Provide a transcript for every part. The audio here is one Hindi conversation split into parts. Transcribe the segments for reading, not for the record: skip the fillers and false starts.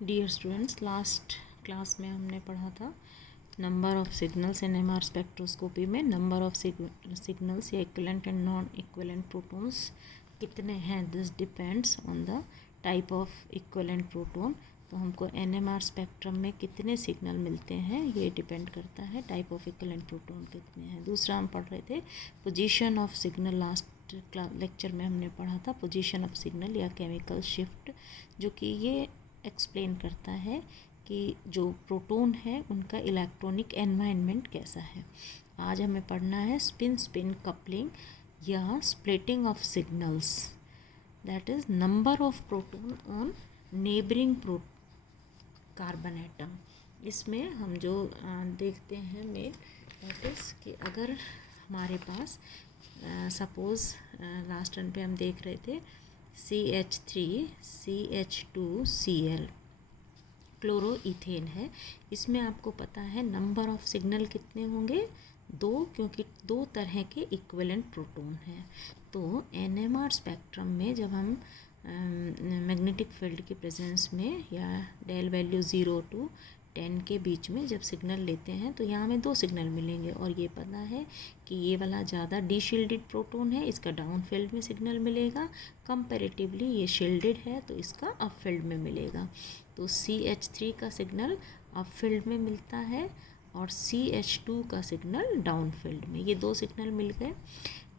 डियर स्टूडेंट्स, लास्ट क्लास में हमने पढ़ा था number of signals in MR spectroscopy में नंबर ऑफ सिग्नल्स या equivalent and non equivalent protons कितने हैं। This depends on the type of equivalent proton. तो हमको एनएमआर स्पेक्ट्रम में कितने सिग्नल मिलते हैं ये डिपेंड करता है टाइप ऑफ इक्विवेलेंट प्रोटॉन कितने हैं। दूसरा हम पढ़ रहे थे position of signal. Last lecture में हमने पढ़ा था पोजीशन ऑफ सिग्नल या केमिकल शिफ्ट, जो कि ये एक्सप्लेन करता है कि जो प्रोटॉन है उनका इलेक्ट्रॉनिक एनवायरनमेंट कैसा है। आज हमें पढ़ना है स्पिन स्पिन कपलिंग या splitting of signals, that is number of proton on neighbouring carbon atom. इसमें हम जो देखते हैं मेन दैट इज़ कि अगर हमारे पास सपोज़ लास्ट टर्न पे हम देख रहे थे CH3CH2Cl क्लोरोइथेन है। इसमें आपको पता है नंबर ऑफ सिग्नल कितने होंगे, 2, क्योंकि 2 तरह के इक्विवेलेंट प्रोटॉन हैं। तो एनएमआर स्पेक्ट्रम में जब हम मैग्नेटिक फील्ड के प्रेजेंस में या डेल वैल्यू 0 to 10 के बीच में जब सिग्नल लेते हैं तो यहाँ हमें 2 सिग्नल मिलेंगे, और ये पता है कि ये वाला ज़्यादा डीशील्डेड प्रोटॉन है, इसका डाउन फील्ड में सिग्नल मिलेगा। कंपैरेटिवली ये शील्डेड है तो इसका अप फील्ड में मिलेगा। तो CH3 का सिग्नल अप फील्ड में मिलता है और CH2 का सिग्नल डाउन फील्ड में। ये 2 सिग्नल मिल गए।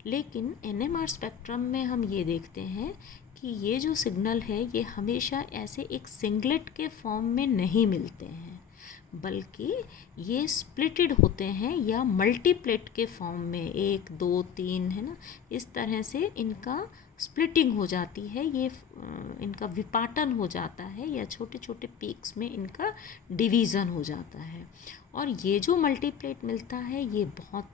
लेकिन एनएमआर स्पेक्ट्रम में हम ये देखते हैं कि ये जो सिग्नल है ये हमेशा ऐसे एक सिंगलेट के फॉर्म में नहीं मिलते हैं, बल्कि ये स्प्लिटेड होते हैं या मल्टीप्लेट के फॉर्म में, 1 2 3 है ना, इस तरह से इनका स्प्लिटिंग हो जाती है, ये इनका विपाटन हो जाता है या छोटे छोटे पीक्स में इनका डिवीज़न हो जाता है। और ये जो मल्टीप्लेट मिलता है ये बहुत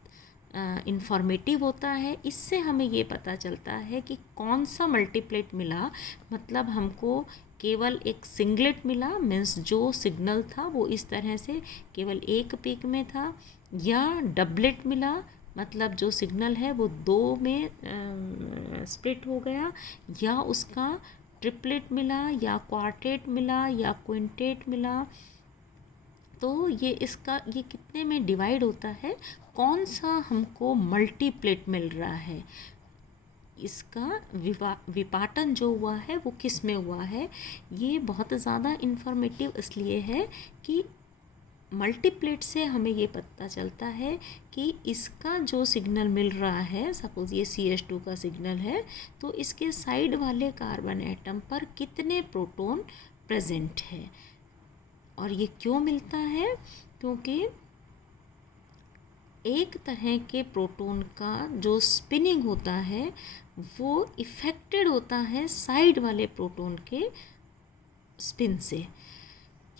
इंफॉर्मेटिव होता है। इससे हमें ये पता चलता है कि कौन सा मल्टीप्लेट मिला, मतलब हमको केवल एक सिंगलेट मिला, मीन्स जो सिग्नल था वो इस तरह से केवल एक पीक में था, या डबलेट मिला, मतलब जो सिग्नल है वो 2 में स्प्लिट हो गया, या उसका ट्रिपलेट मिला, या क्वार्टेट मिला, या क्विंटेट मिला। तो ये कितने में डिवाइड होता है, कौन सा हमको मल्टीप्लेट मिल रहा है, इसका विपाटन जो हुआ है वो किस में हुआ है। ये बहुत ज़्यादा इन्फॉर्मेटिव इसलिए है कि मल्टीप्लेट से हमें ये पता चलता है कि इसका जो सिग्नल मिल रहा है, सपोज़ ये CH2 का सिग्नल है, तो इसके साइड वाले कार्बन एटम पर कितने प्रोटॉन प्रेजेंट है। और ये क्यों मिलता है, क्योंकि एक तरह के प्रोटॉन का जो स्पिनिंग होता है वो इफ़ेक्टेड होता है साइड वाले प्रोटॉन के स्पिन से।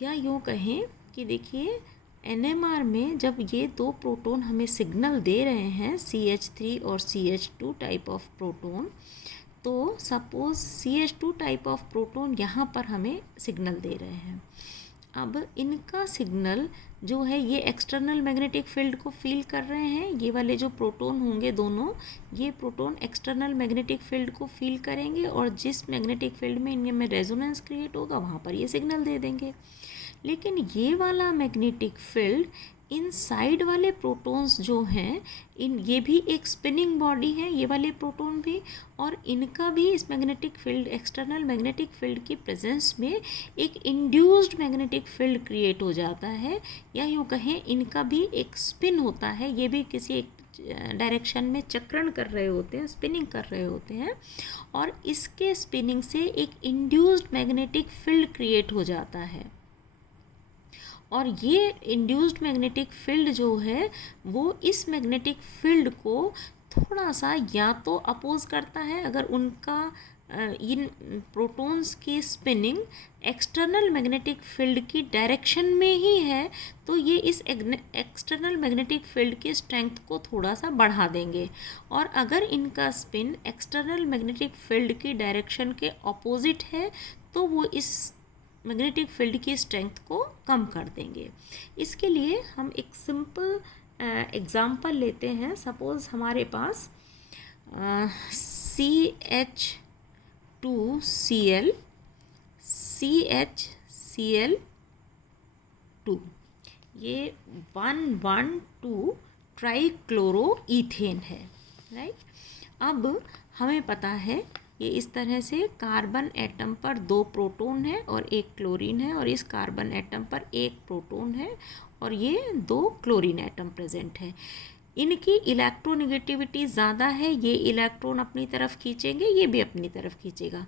या यूँ कहें कि देखिए एनएमआर में जब ये 2 प्रोटॉन हमें सिग्नल दे रहे हैं, CH3 और CH2 टाइप ऑफ प्रोटॉन, तो suppose CH2 type of proton यहाँ पर हमें सिग्नल दे रहे हैं। अब इनका सिग्नल जो है ये एक्सटर्नल मैग्नेटिक फील्ड को फील कर रहे हैं। ये वाले जो प्रोटॉन होंगे दोनों, ये प्रोटॉन एक्सटर्नल मैग्नेटिक फील्ड को फील करेंगे, और जिस मैग्नेटिक फील्ड में इनमें रेजोनेंस क्रिएट होगा वहाँ पर ये सिग्नल दे देंगे। लेकिन ये वाला मैग्नेटिक फील्ड इन साइड वाले प्रोटॉन्स जो हैं, ये भी एक स्पिनिंग बॉडी है, ये वाले प्रोटॉन भी, और इनका भी इस magnetic field, external magnetic field की प्रेजेंस में एक इंड्यूस्ड मैग्नेटिक फील्ड क्रिएट हो जाता है, या यूँ कहें इनका भी एक स्पिन होता है। ये भी किसी एक डायरेक्शन में चक्रण कर रहे होते हैं, स्पिनिंग कर रहे होते हैं, और इसके स्पिनिंग से एक इंड्यूस्ड मैग्नेटिक फील्ड क्रिएट हो जाता है। और ये इंड्यूस्ड मैग्नेटिक फील्ड जो है वो इस मैग्नेटिक फील्ड को थोड़ा सा या तो अपोज करता है, अगर उनका इन प्रोटॉन्स की स्पिनिंग एक्सटर्नल मैग्नेटिक फील्ड की डायरेक्शन में ही है, तो ये इस एक्सटर्नल मैग्नेटिक फील्ड की स्ट्रेंथ को थोड़ा सा बढ़ा देंगे। और अगर इनका स्पिन एक्सटर्नल मैग्नेटिक फील्ड की डायरेक्शन के ऑपोजिट है तो वो इस मैग्नेटिक फील्ड की स्ट्रेंथ को कम कर देंगे। इसके लिए हम एक सिंपल एग्जांपल लेते हैं। सपोज़ हमारे पास CH2Cl CH Cl2, ये 112 ट्राईक्लोरोईथेन है, राइट। अब हमें पता है ये इस तरह से कार्बन एटम पर 2 प्रोटॉन है और 1 क्लोरीन है, और इस कार्बन एटम पर 1 प्रोटॉन है और ये 2 क्लोरीन एटम प्रेजेंट है। इनकी इलेक्ट्रोनेगेटिविटी ज़्यादा है, ये इलेक्ट्रॉन अपनी तरफ खींचेंगे, ये भी अपनी तरफ खींचेगा।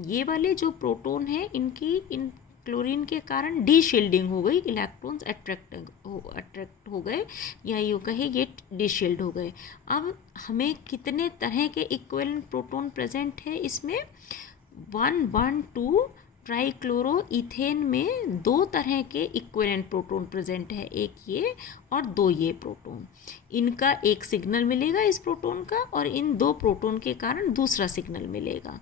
ये वाले जो प्रोटॉन है इनकी इन क्लोरीन के कारण डी शील्डिंग हो गई, इलेक्ट्रॉन्स अट्रैक्ट हो गए, या यूँ कहे ये डी शील्ड हो गए। अब हमें कितने तरह के इक्विवेलेंट प्रोटॉन प्रेजेंट है इसमें? 112 ट्राईक्लोरोईथेन में 2 तरह के इक्विवेलेंट प्रोटॉन प्रेजेंट है, एक ये और 2 ये प्रोटॉन। इनका एक सिग्नल मिलेगा इस प्रोटॉन का, और इन 2 प्रोटॉन के कारण दूसरा सिग्नल मिलेगा।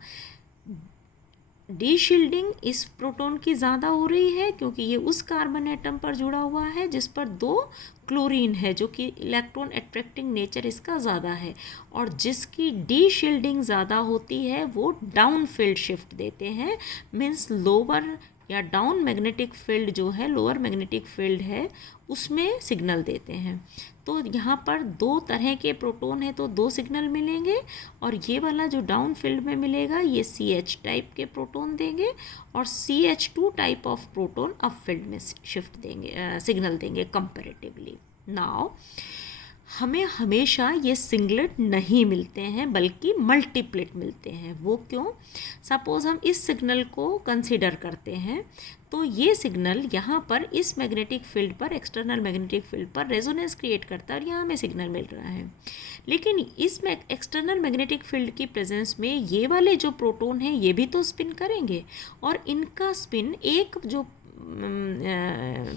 डी शील्डिंग इस प्रोटॉन की ज़्यादा हो रही है क्योंकि ये उस कार्बन एटम पर जुड़ा हुआ है जिस पर 2 क्लोरीन है, जो कि इलेक्ट्रॉन अट्रैक्टिंग नेचर इसका ज़्यादा है, और जिसकी डी शील्डिंग ज़्यादा होती है वो डाउन फील्ड शिफ्ट देते हैं, मीन्स लोअर या डाउन मैग्नेटिक फील्ड जो है, लोअर मैग्नेटिक फील्ड है, उसमें सिग्नल देते हैं। तो यहाँ पर 2 तरह के प्रोटॉन है तो 2 सिग्नल मिलेंगे, और ये वाला जो डाउन फील्ड में मिलेगा ये CH टाइप के प्रोटॉन देंगे, और CH2 type of proton up field में शिफ्ट देंगे, सिग्नल देंगे कंपैरेटिवली। नाउ हमें हमेशा ये सिंगलेट नहीं मिलते हैं बल्कि मल्टीप्लेट मिलते हैं। वो क्यों? सपोज़ हम इस सिग्नल को कंसीडर करते हैं तो ये सिग्नल यहाँ पर इस मैग्नेटिक फील्ड पर, एक्सटर्नल मैग्नेटिक फील्ड पर रेजोनेंस क्रिएट करता है और यहाँ हमें सिग्नल मिल रहा है। लेकिन इस एक्सटर्नल मैग्नेटिक फील्ड की प्रेजेंस में ये वाले जो प्रोटॉन हैं ये भी तो स्पिन करेंगे, और इनका स्पिन, एक जो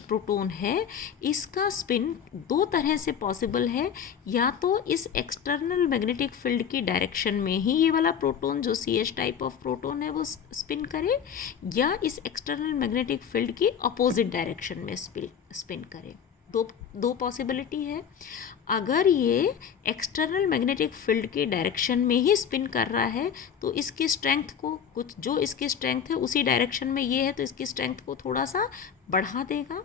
प्रोटॉन है इसका स्पिन 2 तरह से पॉसिबल है। या तो इस एक्सटर्नल मैग्नेटिक फील्ड की डायरेक्शन में ही ये वाला प्रोटॉन जो CH टाइप ऑफ प्रोटॉन है वो स्पिन करे, या इस एक्सटर्नल मैग्नेटिक फील्ड की अपोजिट डायरेक्शन में स्पिन करे। दो पॉसिबिलिटी है। अगर ये एक्सटर्नल मैग्नेटिक फील्ड के डायरेक्शन में ही स्पिन कर रहा है तो इसकी स्ट्रेंथ को, कुछ जो इसकी स्ट्रेंथ है उसी डायरेक्शन में ये है तो इसकी स्ट्रेंथ को थोड़ा सा बढ़ा देगा,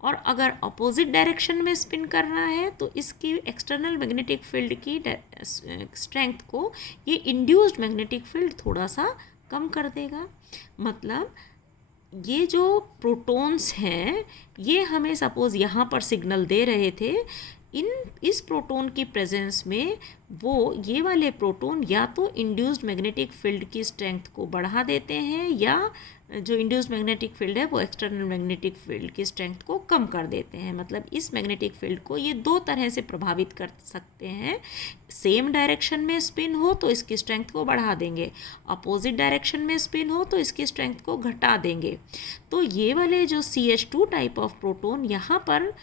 और अगर अपोजिट डायरेक्शन में स्पिन कर रहा है तो इसकी एक्सटर्नल मैग्नेटिक फील्ड की स्ट्रेंथ को ये इंड्यूस्ड मैग्नेटिक फील्ड थोड़ा सा कम कर देगा। मतलब ये जो प्रोटॉन्स हैं ये हमें सपोज़ यहाँ पर सिग्नल दे रहे थे, इस प्रोटॉन की प्रेजेंस में वो ये वाले प्रोटॉन या तो इंड्यूस्ड मैग्नेटिक फील्ड की स्ट्रेंथ को बढ़ा देते हैं, या जो इंड्यूस्ड मैग्नेटिक फील्ड है वो एक्सटर्नल मैग्नेटिक फील्ड की स्ट्रेंथ को कम कर देते हैं। मतलब इस मैग्नेटिक फील्ड को ये 2 तरह से प्रभावित कर सकते हैं। सेम डायरेक्शन में स्पिन हो तो इसकी स्ट्रेंथ को बढ़ा देंगे, अपोजिट डायरेक्शन में स्पिन हो तो इसकी स्ट्रेंथ को घटा देंगे। तो ये वाले जो CH2 टाइप ऑफ प्रोटॉन यहाँ पर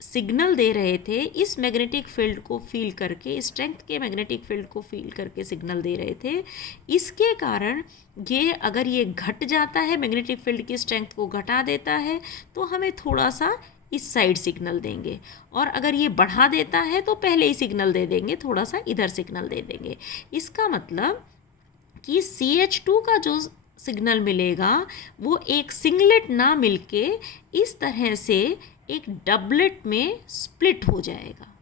सिग्नल दे रहे थे, इस मैग्नेटिक फील्ड को फील करके, स्ट्रेंथ के मैग्नेटिक फील्ड को फील करके सिग्नल दे रहे थे। इसके कारण ये, अगर ये घट जाता है, मैग्नेटिक फील्ड की स्ट्रेंथ को घटा देता है तो हमें थोड़ा सा इस साइड सिग्नल देंगे, और अगर ये बढ़ा देता है तो पहले ही सिग्नल दे देंगे, थोड़ा सा इधर सिग्नल दे देंगे। इसका मतलब कि CH2 का जो सिग्नल मिलेगा वो एक सिंगलेट ना मिलके इस तरह से एक डबलेट में स्प्लिट हो जाएगा।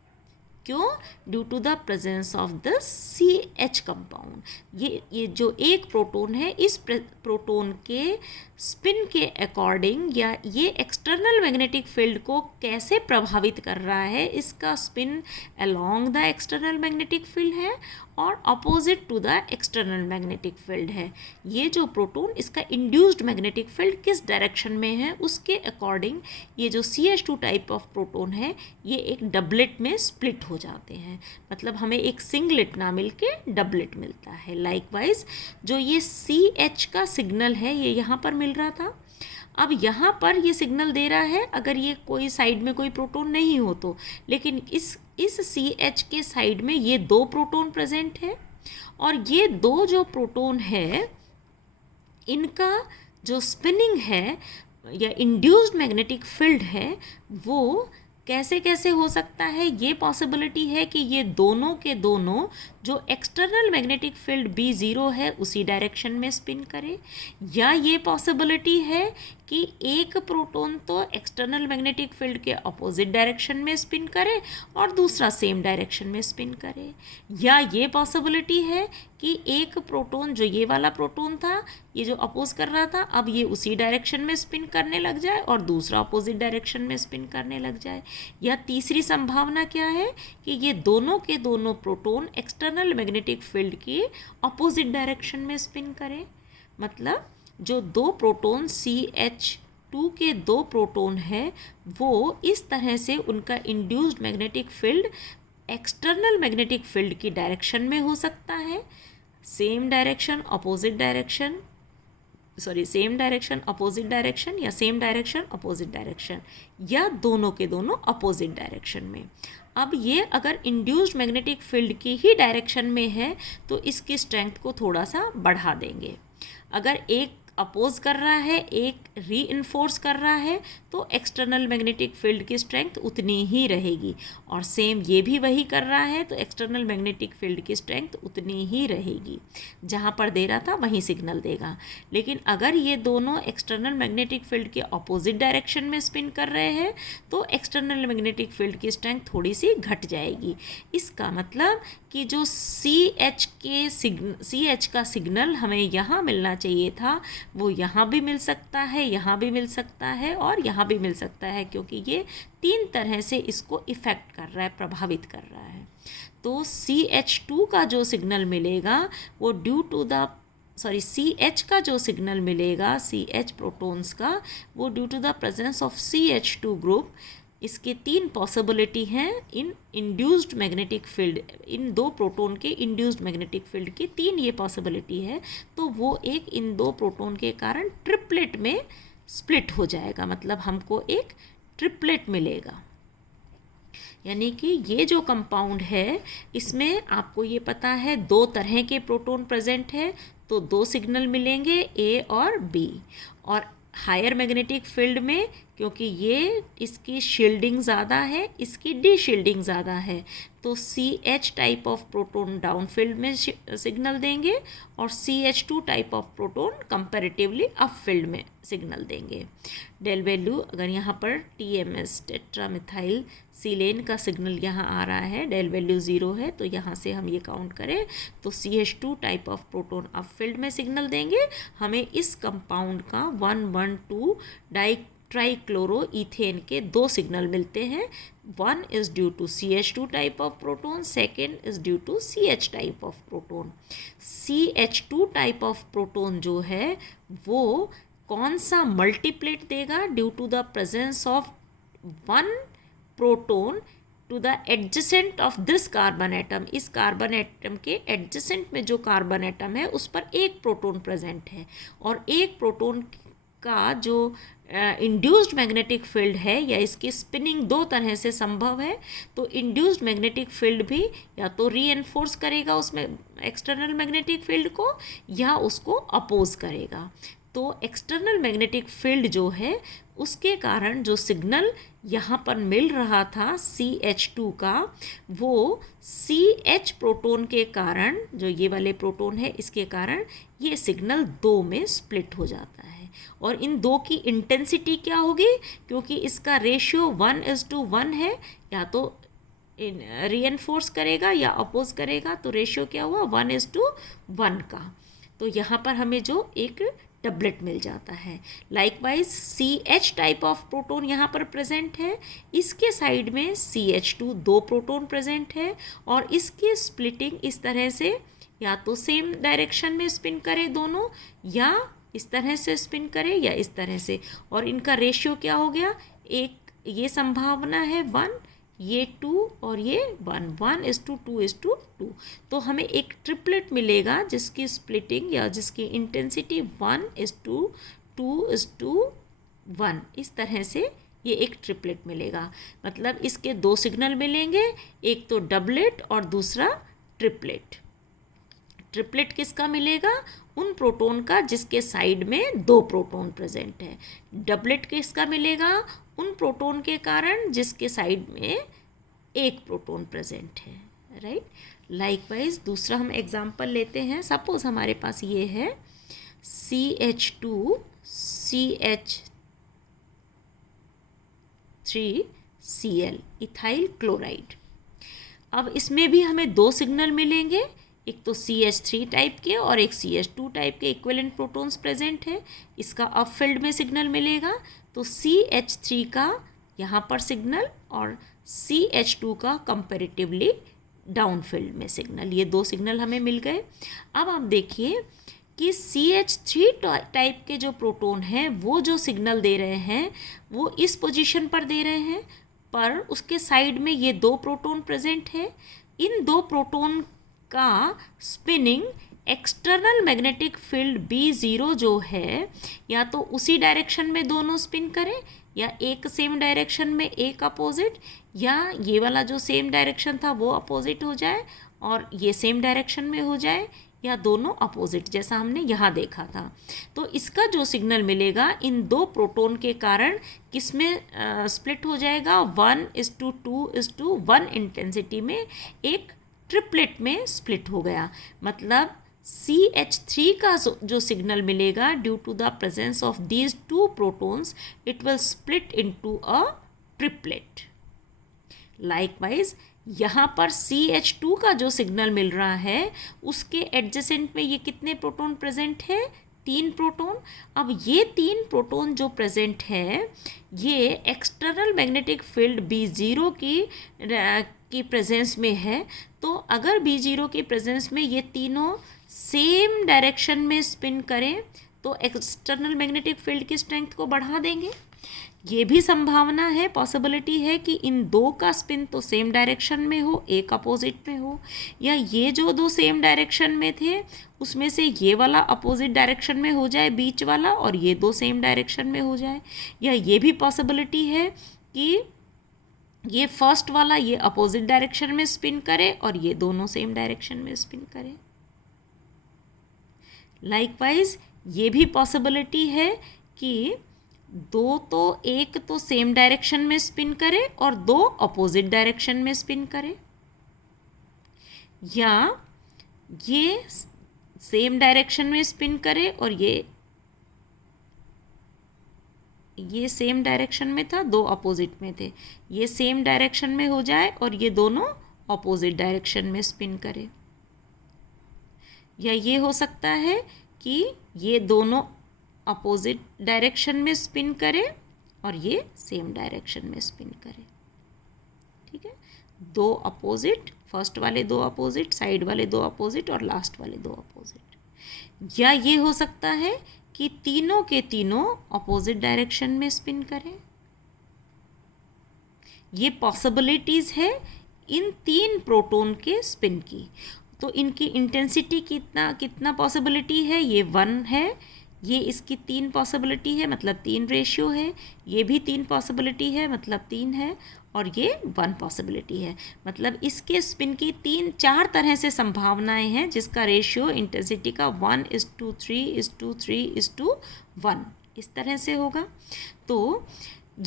क्यों? Due to the presence of the CH compound. ये जो एक प्रोटॉन है, इस प्रोटॉन के स्पिन के अकॉर्डिंग, या ये एक्सटर्नल मैग्नेटिक फील्ड को कैसे प्रभावित कर रहा है, इसका spin along the external magnetic field है और opposite to the external magnetic field है। ये जो प्रोटॉन, इसका इंड्यूस्ड मैग्नेटिक फील्ड किस डायरेक्शन में है उसके अकॉर्डिंग ये जो CH2 टाइप ऑफ प्रोटॉन है ये एक डबलेट में स्प्लिट हो जाते हैं। मतलब हमें एक सिंगलेट ना मिलके डबलेट मिलता है। लाइकवाइज जो ये CH का सिग्नल है ये यहाँ पर मिल रहा था, अब यहाँ पर ये सिग्नल दे रहा है अगर ये कोई साइड में कोई प्रोटॉन नहीं हो तो, लेकिन इस CH के साइड में ये 2 प्रोटॉन प्रेजेंट है, और ये 2 जो प्रोटॉन है इनका जो स्पिनिंग है या इंड्यूस्ड मैग्नेटिक फील्ड है वो कैसे कैसे हो सकता है, ये पॉसिबिलिटी है कि ये दोनों के दोनों जो एक्सटर्नल मैग्नेटिक फील्ड B0 है उसी डायरेक्शन में स्पिन करे, या ये पॉसिबिलिटी है कि एक प्रोटॉन तो एक्सटर्नल मैग्नेटिक फील्ड के अपोजिट डायरेक्शन में स्पिन करे और दूसरा सेम डायरेक्शन में स्पिन करे, या ये पॉसिबिलिटी है कि एक प्रोटॉन, जो ये वाला प्रोटॉन था, ये जो अपोज कर रहा था, अब ये उसी डायरेक्शन में स्पिन करने लग जाए और दूसरा अपोजिट डायरेक्शन में स्पिन करने लग जाए, या तीसरी संभावना क्या है कि ये दोनों के दोनों प्रोटॉन एक्सटर्नल मैग्नेटिक फील्ड के अपोजिट डायरेक्शन में स्पिन करें। मतलब जो दो प्रोटॉन CH2 के दो प्रोटॉन है वो इस तरह से उनका induced magnetic field external magnetic field की डायरेक्शन में हो सकता है, same direction opposite direction, same direction opposite direction, या सेम डायरेक्शन अपोजिट डायरेक्शन, या दोनों के दोनों अपोजिट डायरेक्शन में। अब ये अगर इंड्यूस्ड मैग्नेटिक फील्ड की ही डायरेक्शन में है तो इसकी स्ट्रेंथ को थोड़ा सा बढ़ा देंगे। अगर एक अपोज कर रहा है, एक री इन्फोर्स कर रहा है, तो एक्सटर्नल मैग्नेटिक फील्ड की स्ट्रेंथ उतनी ही रहेगी, और सेम ये भी वही कर रहा है तो एक्सटर्नल मैग्नेटिक फील्ड की स्ट्रेंथ उतनी ही रहेगी, जहाँ पर दे रहा था वहीं सिग्नल देगा। लेकिन अगर ये दोनों एक्सटर्नल मैग्नेटिक फील्ड के अपोजिट डायरेक्शन में स्पिन कर रहे हैं तो एक्सटर्नल मैग्नेटिक फील्ड की स्ट्रेंथ थोड़ी सी घट जाएगी। इसका मतलब कि जो CH का सिग्नल हमें यहाँ मिलना चाहिए था वो यहाँ भी मिल सकता है, यहाँ भी मिल सकता है और यहाँ भी मिल सकता है, क्योंकि ये तीन तरह से इसको इफ़ेक्ट कर रहा है, प्रभावित कर रहा है। तो CH2 का जो सिग्नल मिलेगा वो CH का जो सिग्नल मिलेगा, CH प्रोटॉन्स का, वो due to the presence of CH2 group. इसके तीन पॉसिबिलिटी हैं इन इंड्यूस्ड मैग्नेटिक फील्ड, इन दो प्रोटॉन के इंड्यूस्ड मैग्नेटिक फील्ड की तीन ये पॉसिबिलिटी है, तो वो एक इन दो प्रोटॉन के कारण ट्रिपलेट में स्प्लिट हो जाएगा, मतलब हमको एक ट्रिपलेट मिलेगा। यानी कि ये जो कंपाउंड है इसमें आपको ये पता है दो तरह के प्रोटॉन प्रेजेंट है, तो दो सिग्नल मिलेंगे A और B। और हायर मैग्नेटिक फील्ड में क्योंकि ये इसकी शील्डिंग ज़्यादा है, इसकी डी शील्डिंग ज़्यादा है, तो CH type of proton down field में सिग्नल देंगे और CH2 type of proton comparatively up field में सिग्नल देंगे। डेल वैल्यू अगर यहाँ पर TMS टेट्रामिथाइल सिलेन का सिग्नल यहाँ आ रहा है, डेल वैल्यू 0 है, तो यहाँ से हम ये काउंट करें तो CH2 type of proton up field में सिग्नल देंगे। हमें इस कंपाउंड का 1,1,2 ट्राइक्लोरोइथेन के दो सिग्नल मिलते हैं। One is due to CH2 type of proton, second is due to CH type of proton. CH2 type of proton जो है वो कौन सा मल्टीप्लेट देगा, due to the presence of one proton to the adjacent of this carbon atom. इस कार्बन एटम के एडजेसेंट में जो कार्बन एटम है उस पर एक प्रोटॉन प्रेजेंट है, और एक प्रोटॉन का जो इंड्यूस्ड मैग्नेटिक फील्ड है या इसकी स्पिनिंग दो तरह से संभव है। तो इंड्यूस्ड मैग्नेटिक फील्ड भी या तो रीएनफोर्स करेगा उसमें एक्सटर्नल मैग्नेटिक फील्ड को, या उसको अपोज करेगा। तो एक्सटर्नल मैग्नेटिक फील्ड जो है उसके कारण जो सिग्नल यहाँ पर मिल रहा था CH2 का, वो CH प्रोटॉन के कारण, जो ये वाले प्रोटॉन है इसके कारण ये सिग्नल दो में स्प्लिट हो जाता है। और इन दो की इंटेंसिटी क्या होगी, क्योंकि इसका रेशियो 1:1 है, या तो रीएनफोर्स करेगा या अपोज करेगा, तो रेशियो क्या हुआ 1:1 का। तो यहाँ पर हमें जो एक डबलेट मिल जाता है। Likewise CH type of proton यहाँ पर प्रेजेंट है, इसके साइड में CH2 दो प्रोटॉन प्रेजेंट है, और इसकी स्प्लिटिंग इस तरह से या तो सेम डायरेक्शन में स्पिन करे दोनों, या इस तरह से स्पिन करे या इस तरह से, और इनका रेशियो क्या हो गया, एक ये संभावना है 1, ये 2 और ये 1:2:2। तो हमें एक ट्रिपलेट मिलेगा जिसकी स्प्लिटिंग या जिसकी इंटेंसिटी 1:2:1, इस तरह से ये एक ट्रिपलेट मिलेगा। मतलब इसके दो सिग्नल मिलेंगे, एक तो डबलेट और दूसरा ट्रिपलेट। ट्रिपलेट किसका मिलेगा? उन प्रोटॉन का जिसके साइड में 2 प्रोटॉन प्रेजेंट है। डबलेट किसका मिलेगा? उन प्रोटॉन के कारण जिसके साइड में 1 प्रोटॉन प्रेजेंट है, राइट। लाइकवाइज दूसरा हम एग्जांपल लेते हैं। सपोज हमारे पास ये है CH2CH3Cl इथाइल क्लोराइड। अब इसमें भी हमें 2 सिग्नल मिलेंगे, एक तो CH3 टाइप के और एक CH2 टाइप के इक्विवेलेंट प्रोटॉन्स प्रेजेंट है। इसका अप फील्ड में सिग्नल मिलेगा, तो CH3 का यहाँ पर सिग्नल और CH2 का कंपैरेटिवली डाउन फील्ड में सिग्नल, ये 2 सिग्नल हमें मिल गए। अब आप देखिए कि CH3 टाइप के जो प्रोटॉन हैं वो जो सिग्नल दे रहे हैं वो इस पोजीशन पर दे रहे हैं, पर उसके साइड में ये 2 प्रोटॉन प्रेजेंट है। इन 2 प्रोटॉन का spinning external magnetic field B0 जो है, या तो उसी डायरेक्शन में दोनों स्पिन करें, या एक सेम डायरेक्शन में एक अपोजिट, या ये वाला जो सेम डायरेक्शन था वो अपोजिट हो जाए और ये सेम डायरेक्शन में हो जाए, या दोनों अपोजिट जैसा हमने यहाँ देखा था। तो इसका जो सिग्नल मिलेगा इन 2 प्रोटॉन के कारण किसमें स्प्लिट हो जाएगा? 1:2:1 इंटेंसिटी में एक ट्रिपलेट में स्प्लिट हो गया। मतलब CH3 का जो सिग्नल मिलेगा due to the presence of these 2 protons, it will split into a triplet. Likewise यहाँ पर CH2 का जो सिग्नल मिल रहा है उसके एडजेसेंट में ये कितने प्रोटॉन प्रेजेंट है? 3 प्रोटॉन। अब ये 3 प्रोटॉन जो प्रेजेंट है ये एक्सटर्नल मैग्नेटिक फील्ड B0 की प्रेजेंस में है। तो अगर B0 की प्रेजेंस में ये तीनों सेम डायरेक्शन में स्पिन करें तो एक्सटर्नल मैग्नेटिक फील्ड की स्ट्रेंथ को बढ़ा देंगे। ये भी संभावना है, पॉसिबिलिटी है कि इन 2 का स्पिन तो सेम डायरेक्शन में हो, एक अपोजिट में हो, या ये जो 2 सेम डायरेक्शन में थे उसमें से ये वाला अपोजिट डायरेक्शन में हो जाए बीच वाला, और ये 2 सेम डायरेक्शन में हो जाए। या ये भी पॉसिबिलिटी है कि ये फर्स्ट वाला ये अपोजिट डायरेक्शन में स्पिन करे और ये दोनों सेम डायरेक्शन में स्पिन करे। लाइकवाइज ये भी पॉसिबिलिटी है कि एक तो सेम डायरेक्शन में स्पिन करे और 2 अपोजिट डायरेक्शन में स्पिन करे, या ये सेम डायरेक्शन में स्पिन करे और ये सेम डायरेक्शन में था, 2 अपोजिट में थे, ये सेम डायरेक्शन में हो जाए और ये दोनों अपोजिट डायरेक्शन में स्पिन करे। या ये हो सकता है कि ये दोनों अपोजिट डायरेक्शन में स्पिन करे और ये सेम डायरेक्शन में स्पिन करे। ठीक है, 2 अपोजिट, फर्स्ट वाले 2 अपोजिट, साइड वाले 2 अपोजिट और लास्ट वाले 2 अपोजिट। या ये हो सकता है कि तीनों के तीनों अपोजिट डायरेक्शन में स्पिन करें। ये पॉसिबिलिटीज़ है इन 3 प्रोटॉन के स्पिन की। तो इनकी इंटेंसिटी कितना पॉसिबिलिटी है? ये 1 है, ये इसकी 3 पॉसिबिलिटी है मतलब 3 रेशियो है, ये भी 3 पॉसिबिलिटी है मतलब 3 है, और ये 1 पॉसिबिलिटी है। मतलब इसके स्पिन की 4 तरह से संभावनाएं हैं जिसका रेशियो इंटेंसिटी का 1:3:3:1 इस तरह से होगा। तो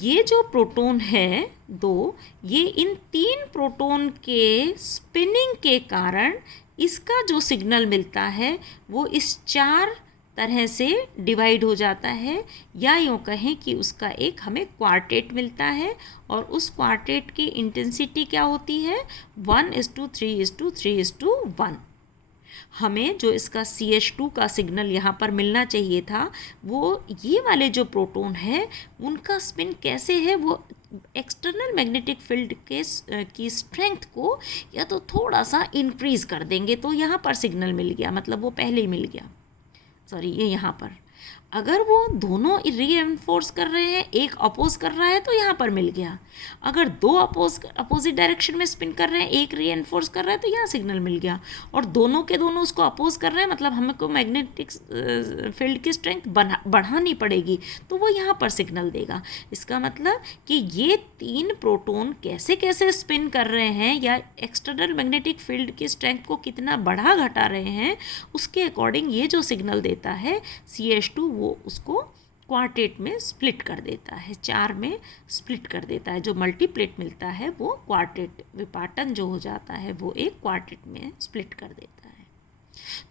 ये जो प्रोटॉन है 2, ये इन 3 प्रोटॉन के स्पिनिंग के कारण इसका जो सिग्नल मिलता है वो इस 4 तरह से डिवाइड हो जाता है, या यूँ कहें कि उसका एक हमें क्वार्टेट मिलता है, और उस क्वार्टेट की इंटेंसिटी क्या होती है? 1:3:3:1। हमें जो इसका CH2 का सिग्नल यहाँ पर मिलना चाहिए था वो ये वाले जो प्रोटॉन है उनका स्पिन कैसे है, वो एक्सटर्नल मैग्नेटिक फील्ड की स्ट्रेंथ को या तो थोड़ा सा इंक्रीज़ कर देंगे, तो यहाँ पर सिग्नल मिल गया, मतलब वो पहले ही मिल गया, सॉरी ये यहाँ पर। अगर वो दोनों रीएनफोर्स कर रहे हैं, एक अपोज कर रहा है तो यहाँ पर मिल गया। अगर दो अपोजिट डायरेक्शन में स्पिन कर रहे हैं, एक रीएनफोर्स कर रहा है तो यहाँ सिग्नल मिल गया। और दोनों के दोनों उसको अपोज कर रहे हैं, मतलब हमको मैग्नेटिक फील्ड की स्ट्रेंथ बढ़ानी पड़ेगी, तो वो यहाँ पर सिग्नल देगा। इसका मतलब कि ये तीन प्रोटॉन कैसे कैसे स्पिन कर रहे हैं या एक्सटर्नल मैग्नेटिक फील्ड की स्ट्रेंथ को कितना बढ़ा घटा रहे हैं, उसके अकॉर्डिंग ये जो सिग्नल देता है CH2 वो उसको क्वार्टेट में स्प्लिट कर देता है, 4 में स्प्लिट कर देता है। जो मल्टीप्लेट मिलता है वो क्वार्टेट, विपाटन जो हो जाता है वो एक क्वार्टेट में स्प्लिट कर देता है।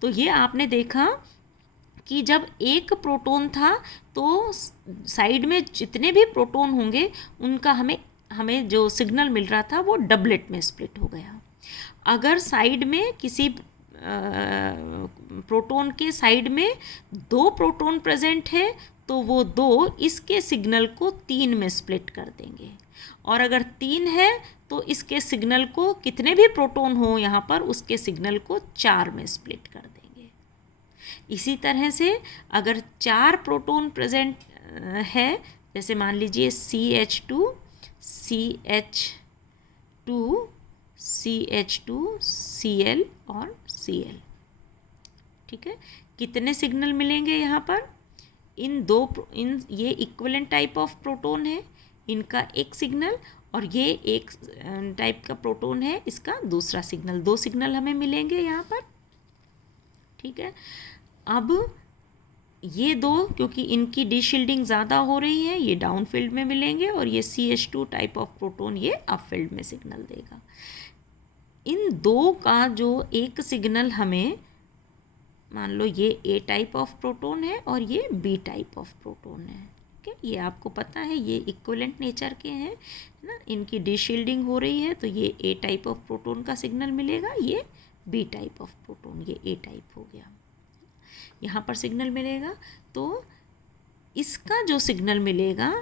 तो ये आपने देखा कि जब एक प्रोटॉन था तो साइड में जितने भी प्रोटॉन होंगे उनका हमें जो सिग्नल मिल रहा था वो डबलेट में स्प्लिट हो गया। अगर साइड में किसी प्रोटॉन के साइड में 2 प्रोटॉन प्रेजेंट है तो वो 2 इसके सिग्नल को 3 में स्प्लिट कर देंगे, और अगर 3 है तो इसके सिग्नल को, कितने भी प्रोटॉन हो यहाँ पर, उसके सिग्नल को 4 में स्प्लिट कर देंगे। इसी तरह से अगर 4 प्रोटॉन प्रेजेंट है, जैसे मान लीजिए CH2 CH2 Cl और Cl, ठीक है, कितने सिग्नल मिलेंगे यहाँ पर? ये इक्विवेलेंट टाइप ऑफ प्रोटॉन है, इनका एक सिग्नल, और ये एक टाइप का प्रोटॉन है, इसका दूसरा सिग्नल, 2 सिग्नल हमें मिलेंगे यहाँ पर, ठीक है। अब ये 2, क्योंकि इनकी डीशिल्डिंग ज़्यादा हो रही है, ये डाउन फील्ड में मिलेंगे, और ये CH2 टाइप ऑफ प्रोटॉन ये अप फील्ड में सिग्नल देगा। इन 2 का जो एक सिग्नल हमें, मान लो ये A टाइप ऑफ प्रोटॉन है और ये B टाइप ऑफ प्रोटॉन है, ठीक है, ये आपको पता है ये इक्विवेलेंट नेचर के हैं ना, इनकी डीशिल्डिंग हो रही है, तो ये A टाइप ऑफ प्रोटॉन का सिग्नल मिलेगा, ये B टाइप ऑफ प्रोटॉन, ये A टाइप हो गया, यहाँ पर सिग्नल मिलेगा। तो इसका जो सिग्नल मिलेगा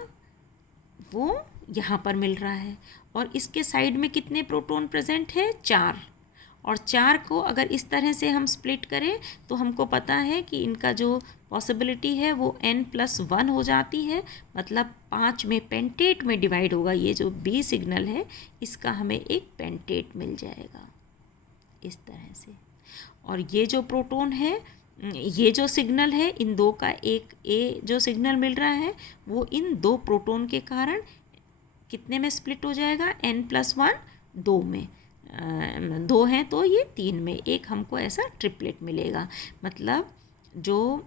वो यहाँ पर मिल रहा है, और इसके साइड में कितने प्रोटॉन प्रेजेंट है? 4, और 4 को अगर इस तरह से हम स्प्लिट करें तो हमको पता है कि इनका जो पॉसिबिलिटी है वो n+1 हो जाती है, मतलब 5 में पेंटेट में डिवाइड होगा। ये जो B सिग्नल है इसका हमें एक पेंटेट मिल जाएगा इस तरह से, और ये जो प्रोटॉन है, ये जो सिग्नल है, इन 2 का एक A जो सिग्नल मिल रहा है वो इन 2 प्रोटॉन के कारण कितने में स्प्लिट हो जाएगा? n+1, 2 में, 2 हैं तो ये 3 में, एक हमको ऐसा ट्रिपलेट मिलेगा। मतलब जो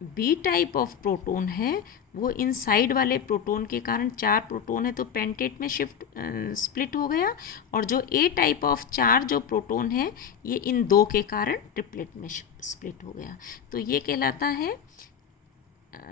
B टाइप ऑफ प्रोटॉन है वो इन साइड वाले प्रोटॉन के कारण, 4 प्रोटॉन है तो पेंटेट में स्प्लिट हो गया, और जो A टाइप ऑफ 4 जो प्रोटॉन है ये इन 2 के कारण ट्रिपलेट में स्प्लिट हो गया। तो ये कहलाता है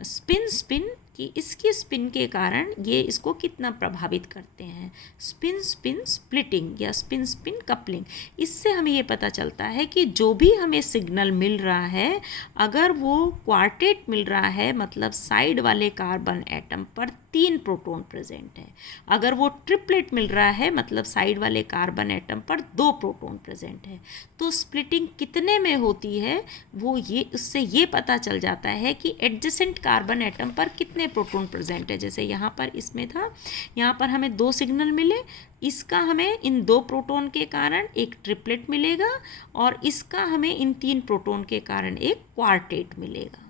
स्पिन कि इसकी स्पिन के कारण ये इसको कितना प्रभावित करते हैं, स्पिन स्प्लिटिंग या स्पिन कपलिंग। इससे हमें ये पता चलता है कि जो भी हमें सिग्नल मिल रहा है, अगर वो क्वार्टेट मिल रहा है, मतलब साइड वाले कार्बन एटम पर 3 प्रोटॉन प्रेजेंट है, अगर वो ट्रिपलेट मिल रहा है मतलब साइड वाले कार्बन एटम पर 2 प्रोटॉन प्रेजेंट है, तो स्प्लिटिंग कितने में होती है वो उससे ये पता चल जाता है कि एडजेसेंट कार्बन एटम पर कितने प्रोटॉन प्रेजेंट है। जैसे यहाँ पर इसमें था, यहाँ पर हमें 2 सिग्नल मिले, इसका हमें इन 2 प्रोटॉन के कारण एक ट्रिपलेट मिलेगा, और इसका हमें इन 3 प्रोटॉन के कारण एक क्वार्टेट मिलेगा।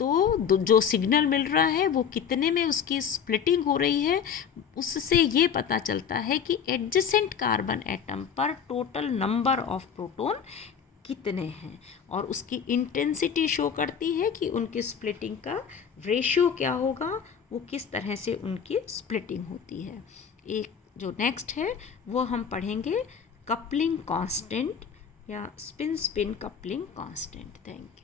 तो जो सिग्नल मिल रहा है वो कितने में उसकी स्प्लिटिंग हो रही है, उससे ये पता चलता है कि एडजेसेंट कार्बन एटम पर टोटल नंबर ऑफ प्रोटॉन कितने हैं, और उसकी इंटेंसिटी शो करती है कि उनकी स्प्लिटिंग का रेशियो क्या होगा, वो किस तरह से उनकी स्प्लिटिंग होती है। एक जो नेक्स्ट है वो हम पढ़ेंगे कपलिंग कांस्टेंट या spin coupling constant. Thank you.